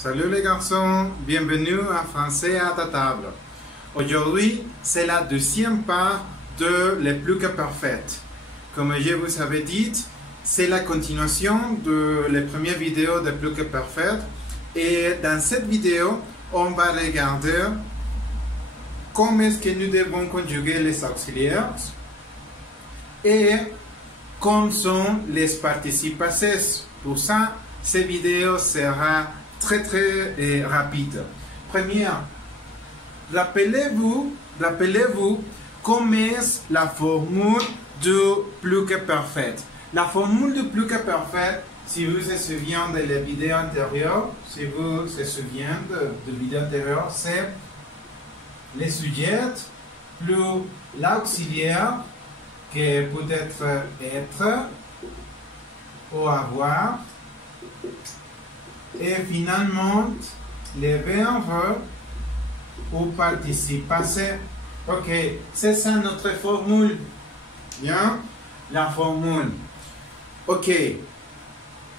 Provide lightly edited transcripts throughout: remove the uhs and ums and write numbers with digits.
Salut les garçons, bienvenue à Français à ta table. Aujourd'hui, c'est la deuxième part de Les plus que parfaites. Comme je vous avais dit, c'est la continuation de les premières vidéos des plus que parfaites. Et dans cette vidéo, on va regarder comment est-ce que nous devons conjuguer les auxiliaires et comment sont les participes passés. Pour ça, cette vidéo sera très rapide. Première, rappelez-vous comment est la formule du plus que parfait. La formule du plus que parfait, si vous vous souvenez de la vidéo antérieure, c'est le sujet plus l'auxiliaire qui peut être ou avoir, et finalement les verbes ou participes passés. Ok, c'est ça notre formule. Bien, la formule. Ok,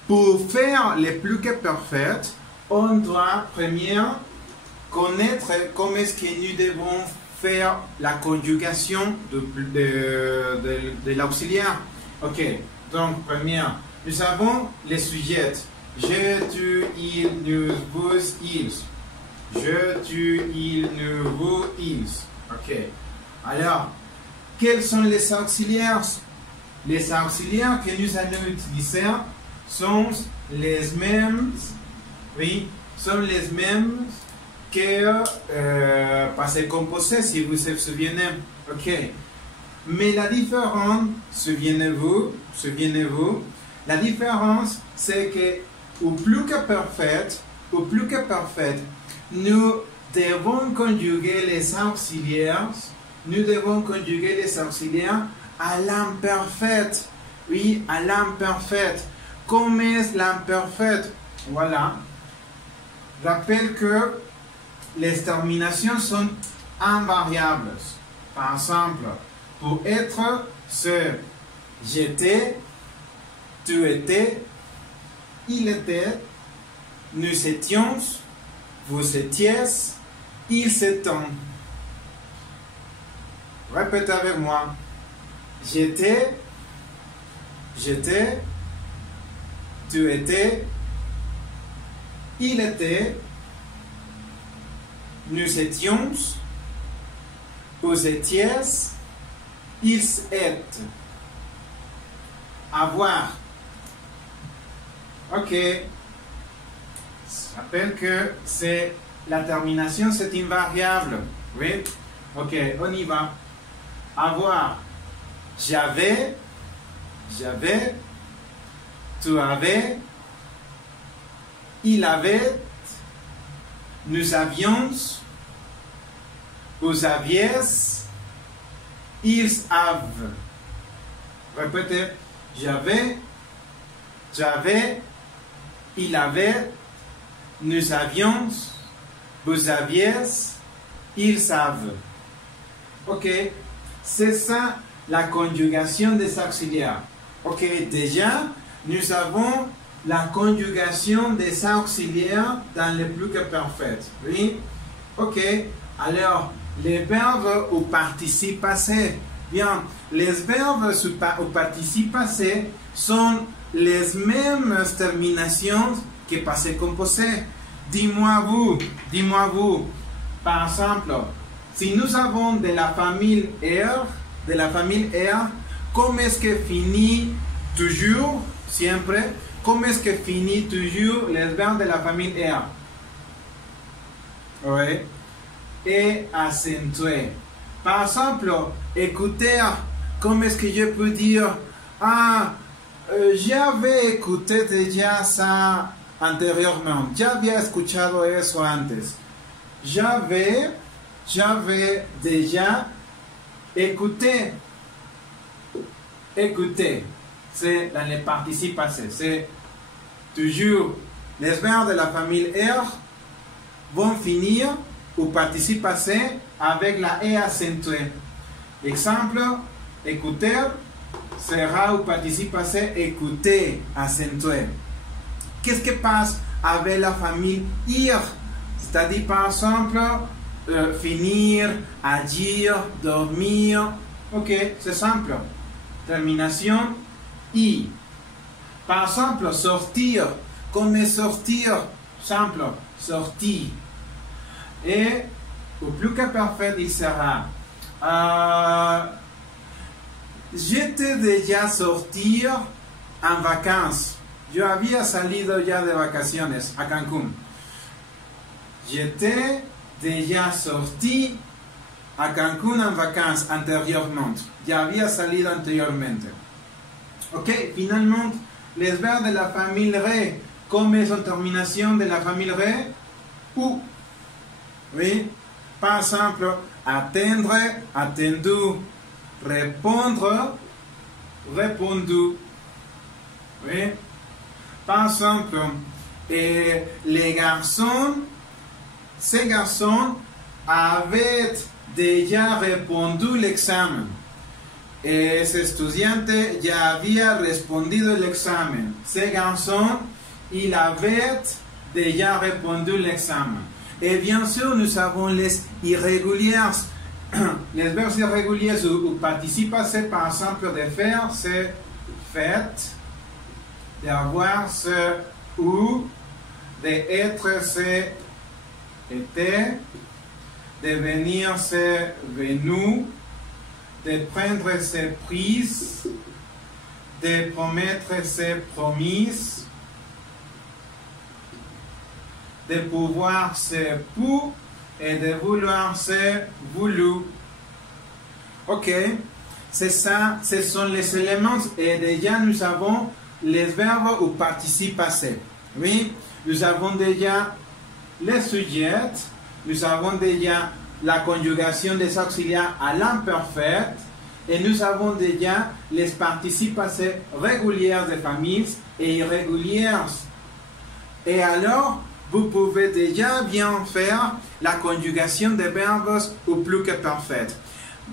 pour faire les plus que parfaites, on doit premièrement connaître comment est-ce que nous devons faire la conjugation de l'auxiliaire. Ok, donc première, nous avons les sujets. Je, tu, il, nous, vous, ils. Je, tu, il, nous, vous, ils. Ok. Alors, quels sont les auxiliaires? Les auxiliaires que nous allons utiliser sont les mêmes, sont les mêmes que passé composé, si vous vous souvenez. Ok. Mais la différence, souvenez-vous, la différence, c'est que au plus que parfait, nous devons conjuguer les auxiliaires, à l'imparfait. Oui, à l'imparfait. Comment est l'imparfait? Voilà. Rappelle que les terminations sont invariables. Par exemple, pour être, c'est j'étais, tu étais, il était, nous étions, vous étiez, ils étaient. Répétez avec moi. J'étais, tu étais, il était, nous étions, vous étiez, ils étaient. Avoir. Ok. Je rappelle que c'est la termination, c'est une variable. Oui. Ok, on y va. Avoir. J'avais. Tu avais. Il avait. Nous avions. Vous aviez. Ils avaient. Répétez. J'avais. Il avait, nous avions, vous aviez, ils savent. Ok, c'est ça la conjugation des auxiliaires. Ok, déjà, nous avons la conjugation des auxiliaires dans le plus que parfait. Oui, ok, alors les verbes au participe passé. Bien, les verbes au participe passé sont les mêmes terminations que passé composé. Dis-moi vous. Par exemple, si nous avons de la famille R, comment est-ce que finit toujours, siempre, comment est-ce que finit toujours les verbes de la famille R? Oui. Et accentué. Par exemple, écouter, comment est-ce que je peux dire, j'avais écouté déjà ça anteriormente. J'avais escuchado eso antes. J'avais déjà écouté. Écouter. C'est dans les participes passés. C'est toujours les verbes de la famille R vont finir au participe passé avec la E accentuée. Exemple, écouter sera au participe passé écouter accentué. Qu'est-ce qui passe avec la famille ir. C'est-à-dire, par exemple, finir, agir, dormir. Ok, c'est simple. Termination I. Par exemple, sortir. Comme sortir, simple, sortir. Et au plus que parfait, il sera j'étais déjà sorti en vacances. Yo había salido ya de vacaciones a Cancún. J'étais déjà sorti a Cancún en vacances antérieurement. Ya había salido anteriormente. Ok, finalement, les verbes de la famille re, comme son termination de la famille re, ou. Oui, par exemple, attendre, attendu, répondre, répondu. Oui, par exemple, les garçons, ces garçons avaient déjà répondu l'examen. Ese estudiante ya había respondido el examen. Ce garçon, il avait déjà répondu l'examen. Et bien sûr, nous avons les irréguliers. Les verbes irréguliers ou participes passés, par exemple, de faire, c'est fait, d'avoir, c'est ou, d'être, c'est été, de venir, c'est venu, de prendre, c'est prise, de promettre, c'est promise, de pouvoir, c'est pour, et de vouloir, c'est voulu. Ok, c'est ça, ce sont les éléments, et déjà nous avons les verbes ou participes passés. Oui, nous avons déjà les sujets, nous avons déjà la conjugation des auxiliaires à l'imparfait, et nous avons déjà les participes passés régulières des familles et irrégulières. Et alors, vous pouvez déjà bien faire la conjugation des verbes au plus que parfait.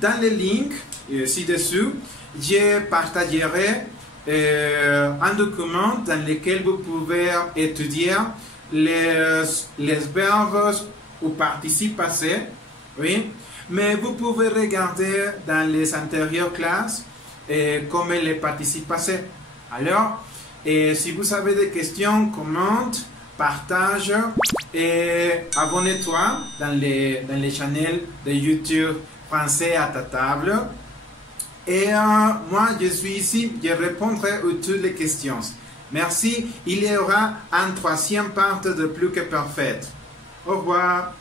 Dans le link ci-dessous, je partagerai un document dans lequel vous pouvez étudier les verbes ou participes passés. Oui, mais vous pouvez regarder dans les antérieures classes comme les participes passés. Alors, si vous avez des questions, commente, partage et abonne-toi dans les chaînes de YouTube Français à ta table. Et moi, je suis ici, je répondrai à toutes les questions. Merci. Il y aura une troisième part de plus que parfaite. Au revoir.